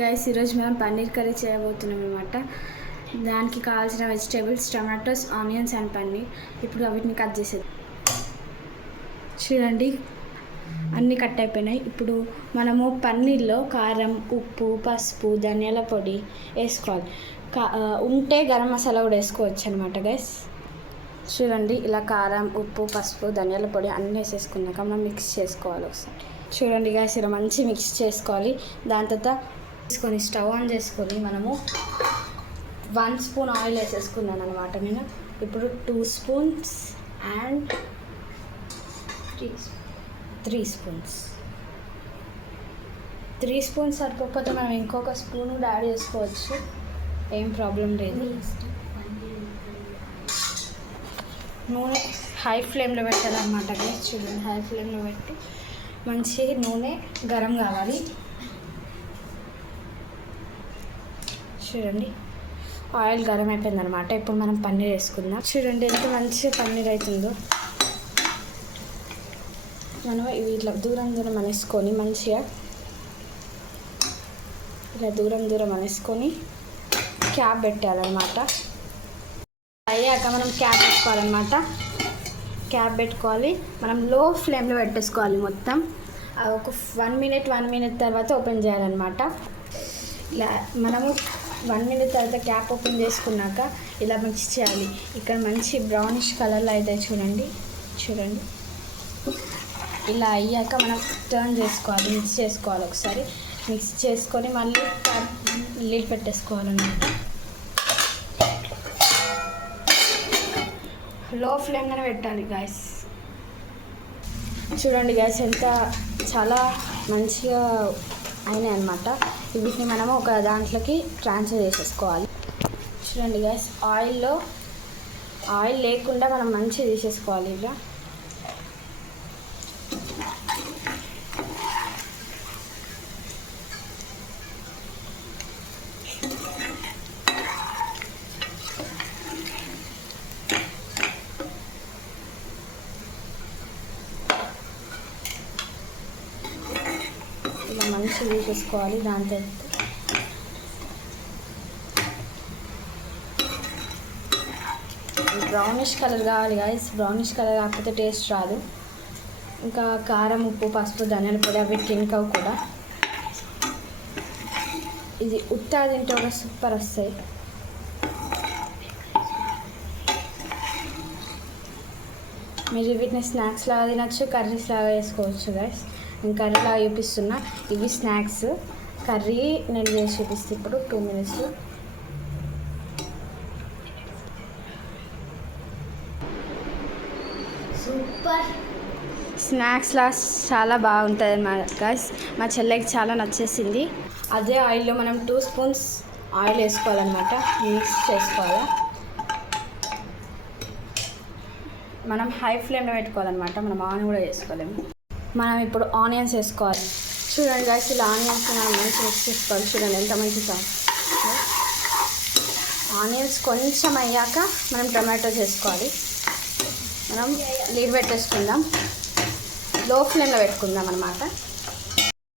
Guys ఈరోజు మనం paneer curry చేయబోతున్నాం అనమాట. దానికి కావాల్సిన vegetables tomatoes, onions and paneer. ఇప్పుడు వీటిని కట్ చేసేది చూడండి, అన్నీ కట్ అయిపోయినాయి. ఇప్పుడు మనము పన్నీర్లో కారం, ఉప్పు, పసుపు, ధనియాల పొడి వేసుకోవాలి. ఉంటే గరం మసాలా కూడా వేసుకోవచ్చు అనమాట గైస్. చూడండి, ఇలా కారం, ఉప్పు, పసుపు, ధనియాల పొడి అన్నీ వేసేసుకున్నాక మనం మిక్స్ చేసుకోవాలి ఒకసారి. చూడండి గైస్, ఇలా మంచి మిక్స్ చేసుకోవాలి. దాని తర్వాత తీసుకొని స్టవ్ ఆన్ చేసుకొని మనము 1 స్పూన్ ఆయిల్ వేసేసుకున్నాను అనమాట నేను. ఇప్పుడు 2 స్పూన్స్ అండ్ 3 స్పూన్స్ 3 స్పూన్స్ సరిపోతే మనం ఇంకొక స్పూన్ కూడా యాడ్ చేసుకోవచ్చు, ఏం ప్రాబ్లం లేదు. నూనె హై ఫ్లేమ్లో పెట్టాలన్నమాట గైస్. చూడండి, హై ఫ్లేమ్లో పెట్టి మంచిగా నూనె గరం కావాలి. చూడండి, ఆయిల్ గరం అయిపోయిందనమాట. ఇప్పుడు మనం పన్నీర్ వేసుకుందాం. చూడండి ఎంత మంచిగా పన్నీర్ అవుతుందో. మనం ఇవి ఇట్లా దూరం అనేసుకొని మంచిగా ఇలా దూరం అనేసుకొని క్యాప్ పెట్టాలన్నమాట. అయ్యాక మనం క్యాప్ పెట్టుకోవాలన్నమాట. క్యాప్ పెట్టుకోవాలి. మనం లో ఫ్లేమ్లో పెట్టేసుకోవాలి మొత్తం. ఒక 1 మినిట్ తర్వాత ఓపెన్ చేయాలన్నమాట. ఇలా మనము 1 మినిట్ తర్వాత క్యాప్ ఓపెన్ చేసుకున్నాక ఇలా మిక్స్ చేయాలి. ఇక్కడ మంచి బ్రౌనిష్ కలర్లో అయితే చూడండి. ఇలా అయ్యాక మనం టర్న్ చేసుకోవాలి, మిక్స్ చేసుకోవాలి. ఒకసారి మిక్స్ చేసుకొని మళ్ళీ లిడ్ పెట్టేసుకోవాలన్నమాట. లో ఫ్లేమ్లోనే పెట్టాలి గాయస్. చూడండి గాయస్, చాలా మంచిగా అయినాయి అనమాట. వీటిని మనము ఒక దాంట్లోకి ట్రాన్స్ఫర్ చేసేసుకోవాలి. చూడండి గైస్, ఆయిల్ లేకుండా మనం మంచిగా తీసేసుకోవాలి. ఇలా మంచిగా తీసేసుకోవాలి. దాంతో బ్రౌనిష్ కలర్ కావాలి గాయస్. బ్రౌనిష్ కలర్ కాకపోతే టేస్ట్ రాదు. ఇంకా కారం, ఉప్పు, పసుపు, ధనియాల పొడి అవి తినకవు కూడా. ఇది ఉత్తా తింటే ఒక సూపర్ వస్తాయి. మీరు వీటిని స్నాక్స్ లాగా తినచ్చు, కర్రీస్ లాగా వేసుకోవచ్చు గాయస్. నేను కర్రీలాగా చూపిస్తున్నా. ఇవి స్నాక్స్, కర్రీ నేను చేసి చూపిస్తాను ఇప్పుడు 2 మినిట్స్లో. సూపర్ స్నాక్స్లా చాలా బాగుంటుంది అన్నమాట గాయస్. మా చెల్లెకి చాలా నచ్చేసింది. అదే ఆయిల్లో మనం 2 స్పూన్స్ ఆయిల్ వేసుకోవాలన్నమాట. మిక్స్ చేసుకోవాలి. మనం హై ఫ్లేమ్లో పెట్టుకోవాలన్నమాట. మనం ఆన్ కూడా వేసుకోలేము. మనం ఇప్పుడు ఆనియన్స్ వేసుకోవాలి. చూడండి గాయస్, ఇలా ఆనియన్స్ మనం మంచిగా మిక్స్ చేసుకోవాలి. చూడండి ఎంత మంచిగా. ఆనియన్స్ కొంచెం అయ్యాక మనం టమాటోస్ వేసుకోవాలి. మనం లీడ్ పెట్టేసుకుందాం. లో ఫ్లేమ్లో పెట్టుకుందాం అనమాట.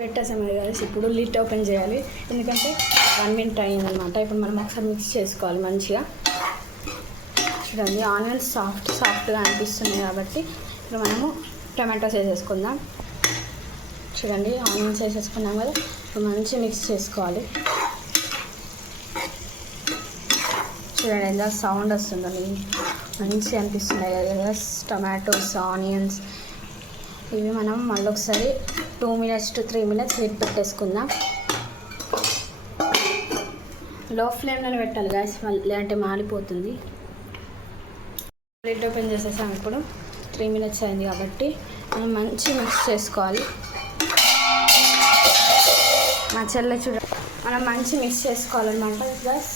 పెట్టేసాము గాయస్. ఇప్పుడు లిడ్ ఓపెన్ చేయాలి, ఎందుకంటే 1 మినిట్ అయ్యిందనమాట. ఇప్పుడు మనం ఒకసారి మిక్స్ చేసుకోవాలి మంచిగా. చూడండి, ఆనియన్స్ సాఫ్ట్గా అనిపిస్తున్నాయి కాబట్టి ఇప్పుడు మనము టమాటోస్ వేసేసుకుందాం. చూడండి, ఆనియన్స్ వేసేసుకున్నాం కదా. ఇప్పుడు మంచిగా మిక్స్ చేసుకోవాలి. చూడండి ఎంత సౌండ్ వస్తుందో, మంచిగా అనిపిస్తున్నాయి కదా టమాటోస్, ఆనియన్స్. ఇవి మనం మళ్ళీ ఒకసారి 2 మినిట్స్ to 3 మినిట్స్ లిడ్ పెట్టేసుకుందాం. లో ఫ్లేమ్లోనే పెట్టాలి గాయస్, లేదంటే మాడిపోతుంది. లిడ్ ఓపెన్ చేసేసాం. ఇప్పుడు 3 మినిట్స్ అయింది కాబట్టి మనం మంచిగా మిక్స్ చేసుకోవాలి. మా చెల్లె చూడండి, మనం మంచిగా మిక్స్ చేసుకోవాలన్నమాట గాయస్.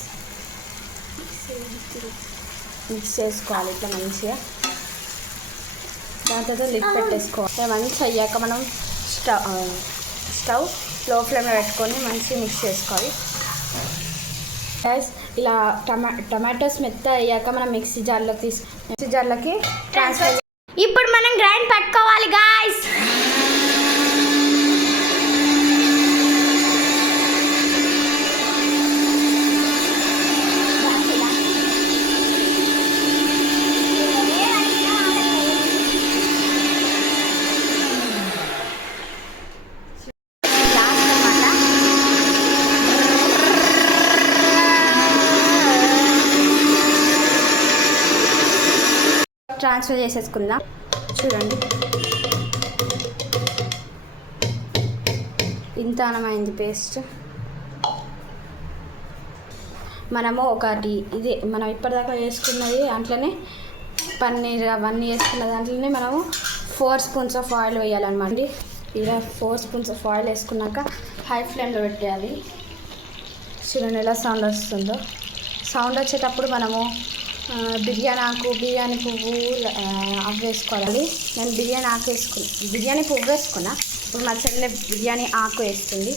మిక్స్ చేసుకోవాలి ఇట్లా మంచిగా. దాని తర్వాత లిడ్ పెట్టేసుకోవాలి. మంచిగా అయ్యాక మనం స్టవ్ లో ఫ్లేమ్లో పెట్టుకొని మంచిగా మిక్స్ చేసుకోవాలి గాయస్. ఇలా టమాటోస్ మెత్త అయ్యాక మనం మిక్సీ జార్లోకి ట్రాన్స్ఫర్. ఇప్పుడు మనం గ్రైండ్ పట్టుకోవాలి గాయస్. ట్రాన్స్ఫర్ చేసేసుకుందాం. చూడండి ఇంత అనమైంది పేస్ట్. మనము ఒకటి ఇదే మనం ఇప్పటిదాకా వేసుకున్నది దాంట్లోనే పన్నీర్ అవన్నీ వేసుకున్న దాంట్లోనే మనము 4 స్పూన్స్ ఆఫ్ ఆయిల్ వేయాలన్నమాట. ఇలా 4 స్పూన్స్ ఆఫ్ ఆయిల్ వేసుకున్నాక హై ఫ్లేమ్లో పెట్టేయాలి. చూడండి ఎలా సౌండ్ వస్తుందో. సౌండ్ వచ్చేటప్పుడు మనము బిర్యానీ ఆకు, బిర్యానీ పువ్వు అవి వేసుకోవాలి. నేను బిర్యానీ పువ్వు వేసుకున్నా. ఇప్పుడు మా చెల్లె బిర్యానీ ఆకు వేస్తుంది.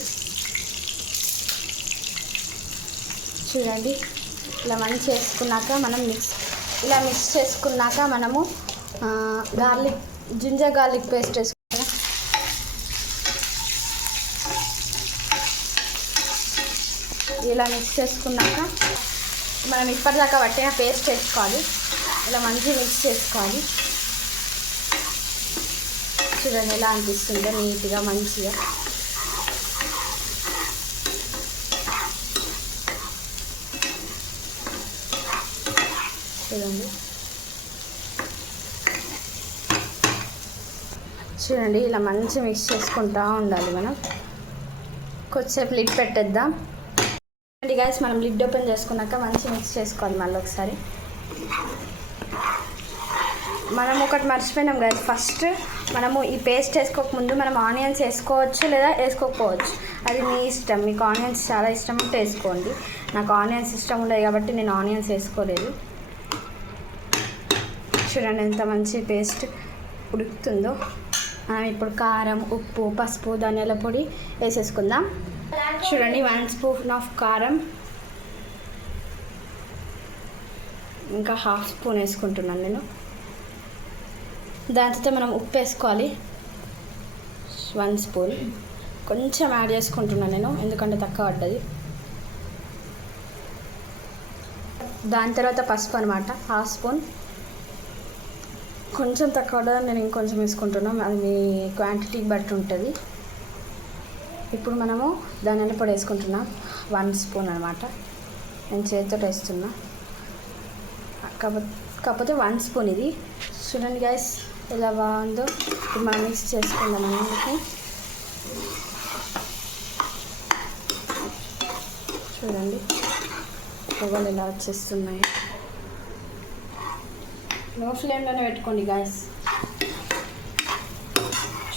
చూడండి ఇలా మంచి వేసుకున్నాక మనం మిక్స్ చేసుకున్నాక మనము జింజర్ గార్లిక్ పేస్ట్ వేసుకున్నాం. ఇలా మిక్స్ చేసుకున్నాక మనం ఇప్పటిదాకా పట్టిన పేస్ట్ వేసుకోవాలి. ఇలా మంచిగా మిక్స్ చేసుకోవాలి. చూడండి ఎలా అనిపిస్తుందో నీట్గా మంచిగా. చూడండి ఇలా మంచి మిక్స్ చేసుకుంటూ ఉండాలి. మనం కొద్దిసేపు లిడ్ పెట్టేద్దాం. గైస్ మనం లిడ్ ఓపెన్ చేసుకున్నాక మంచి మిక్స్ చేసుకోవాలి. మళ్ళీ ఒకసారి మనం ఒకటి మర్చిపోయినాం గైస్. ఫస్ట్ మనము ఈ పేస్ట్ వేసుకోకముందు మనం ఆనియన్స్ వేసుకోవచ్చు లేదా వేసుకోకపోవచ్చు, అది మీ ఇష్టం. మీకు ఆనియన్స్ చాలా ఇష్టం ఉంటే వేసుకోండి. నాకు ఆనియన్స్ ఇష్టం ఉండదు కాబట్టి నేను ఆనియన్స్ వేసుకోలేదు. చూడండి ఎంత మంచి పేస్ట్ ఉడుకుతుందో. ఇప్పుడు కారం, ఉప్పు, పసుపు, ధనియాల పొడి వేసేసుకుందాం. చూడండి 1 స్పూన్ ఆఫ్ కారం, ఇంకా 1/2 స్పూన్ వేసుకుంటున్నాను నేను. దాంతో మనం ఉప్పు వేసుకోవాలి 1 స్పూన్. కొంచెం యాడ్ చేసుకుంటున్నాను నేను ఎందుకంటే తక్కువ పడ్డది. దాని తర్వాత పసుపు అనమాట 1/2 స్పూన్. కొంచెం తక్కువ పడ్డదని నేను ఇంకొంచెం వేసుకుంటున్నాం, అది మీ క్వాంటిటీకి బట్టి ఉంటుంది. ఇప్పుడు మనము ధనియాల పొడి వేసుకుంటున్నాం 1 స్పూన్ అనమాట. నేను చేతితో వేస్తున్నా కాకపోతే 1 స్పూన్ ఇది. చూడండి గైస్ ఎలా బాగుందో. ఇప్పుడు మనం మిక్స్ చేసుకుందాం అన్నిటికీ. చూడండి పొగలు ఎలా వచ్చేస్తున్నాయి. లో ఫ్లేమ్లోనే పెట్టుకోండి గైస్.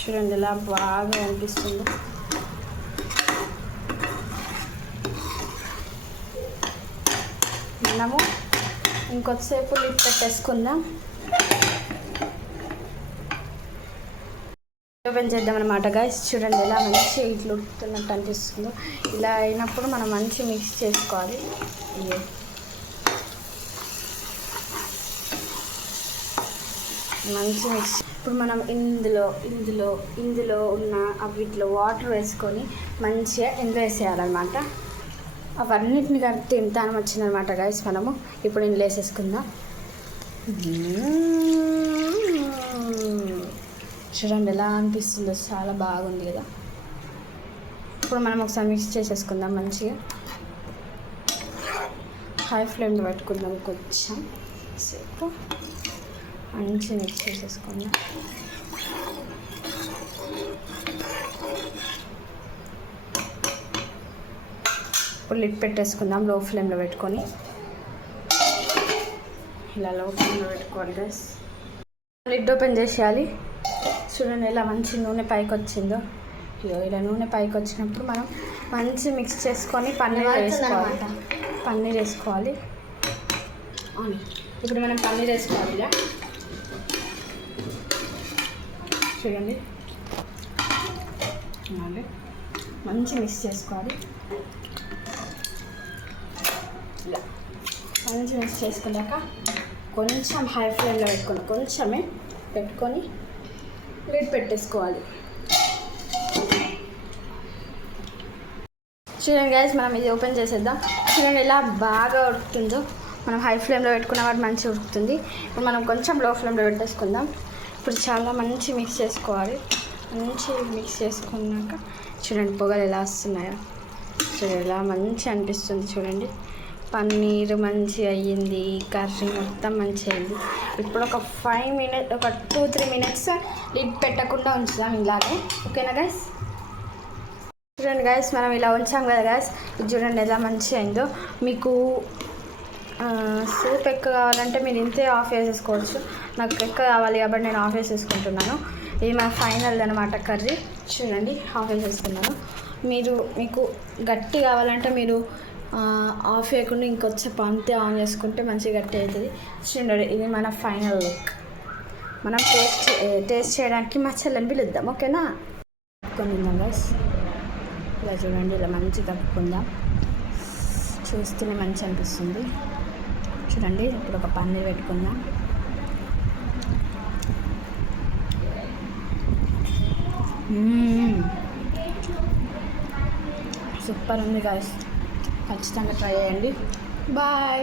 చూడండి ఎలా బాగా అనిపిస్తుందో. మనము ఇంకొద్దిసేపు లిడ్ పెట్టేసుకుందాం. ఓపెన్ చేద్దాం అనమాట గైస్. చూడండి ఎలా మంచి ఇట్లా ఉడుకుతున్నట్టు అనిపిస్తుందో. ఇలా అయినప్పుడు మనం మంచి మిక్స్ చేసుకోవాలి. మంచి మిక్స్. ఇప్పుడు మనం ఇందులో ఉన్న వీటిలో వాటర్ వేసుకొని మంచిగా ఇందులో వేసేయాలన్నమాట. అవన్నిటిని కలిపి తింటాను వచ్చిందనమాట గైస్. మనము ఇప్పుడు ఇందులో వేసేసుకుందాం. చూడండి ఎలా అనిపిస్తుందో, చాలా బాగుంది కదా. ఇప్పుడు మనం ఒకసారి మిక్స్ చేసేసుకుందాం మంచిగా. హై ఫ్లేమ్లో పెట్టుకుందాం కొంచెం సేపు. మంచిగా మిక్స్ చేసేసుకుందాం. ఇప్పుడు లిడ్ పెట్టేసుకుందాం లో ఫ్లేమ్లో పెట్టుకొని. ఇలా లో ఫ్లేమ్లో పెట్టుకోవాలి గైస్. లిడ్ ఓపెన్ చేసేయాలి. చూడండి ఎలా మంచి నూనె పైకి వచ్చిందో. ఇలా నూనె పైకి వచ్చినప్పుడు మనం మంచి మిక్స్ చేసుకొని పన్నీర్ వేసుకోవాలి. ఇప్పుడు మనం పన్నీర్ వేసుకోవాలి. ఇలా చూడండి మంచి మిక్స్ చేసుకోవాలి. ఇలా మంచి మిక్స్ చేసుకున్నాక కొంచెం హై ఫ్లేమ్లో కొంచెమే పెట్టుకొని లిడ్ పెట్టేసుకోవాలి. చూడండి గైస్ మనం ఇది ఓపెన్ చేసేద్దాం. చూడండి ఎలా బాగా ఉడుకుతుందో. మనం హై ఫ్లేమ్లో పెట్టుకున్న వాటి మంచిగా ఉడుకుతుంది. ఇప్పుడు మనం కొంచెం లో ఫ్లేమ్లో పెట్టేసుకుందాం. ఇప్పుడు చాలా మంచి మిక్స్ చేసుకోవాలి. మంచి మిక్స్ చేసుకున్నాక చూడండి పొగలు ఎలా వస్తున్నాయో. చూడండి ఎలా మంచి అనిపిస్తుంది. చూడండి పన్నీర్ మంచిగా అయ్యింది, కర్రీ మొత్తం మంచిగా అయింది. ఇప్పుడు ఒక 5 మినిట్స్, ఒక 2-3 మినిట్స్ లిడ్ పెట్టకుండా ఉంచుదాం ఇలాగే. ఓకేనా గైస్? చూడండి గైస్, మనం ఇలా ఉంచాం కదా గైస్, ఇది చూడండి ఎలా మంచిగా అయిందో. మీకు సూప్ ఎక్కువ కావాలంటే మీరు ఇంతే ఆఫ్ వేసేసుకోవచ్చు. నాకు ఎక్కువ కావాలి కాబట్టి నేను ఆఫ్ వేసేసుకుంటున్నాను. ఇది మన ఫైనల్ అనమాట కర్రీ. చూడండి ఆఫ్ వేసేసుకున్నాను. మీకు గట్టి కావాలంటే మీరు ఆఫ్ చేయకుండా ఇంకొచ్చేపు అంతే ఆన్ చేసుకుంటే మంచిగా గట్టి అవుతుంది. చూడండి ఇది మన ఫైనల్ లుక్. మనం టేస్ట్ చేయడానికి మా చెల్లని పిలుద్దాం. ఓకేనా? కలుపుకుందాం గైస్. ఇలా చూడండి, ఇలా మంచిగా కలుపుకుందాం. చూస్తూనే మంచి అనిపిస్తుంది. చూడండి ఇప్పుడు ఒక పన్నీర్ పెట్టుకుందాం. సూపర్ ఉంది గైస్, ఖచ్చితంగా ట్రై చేయండి. బాయ్.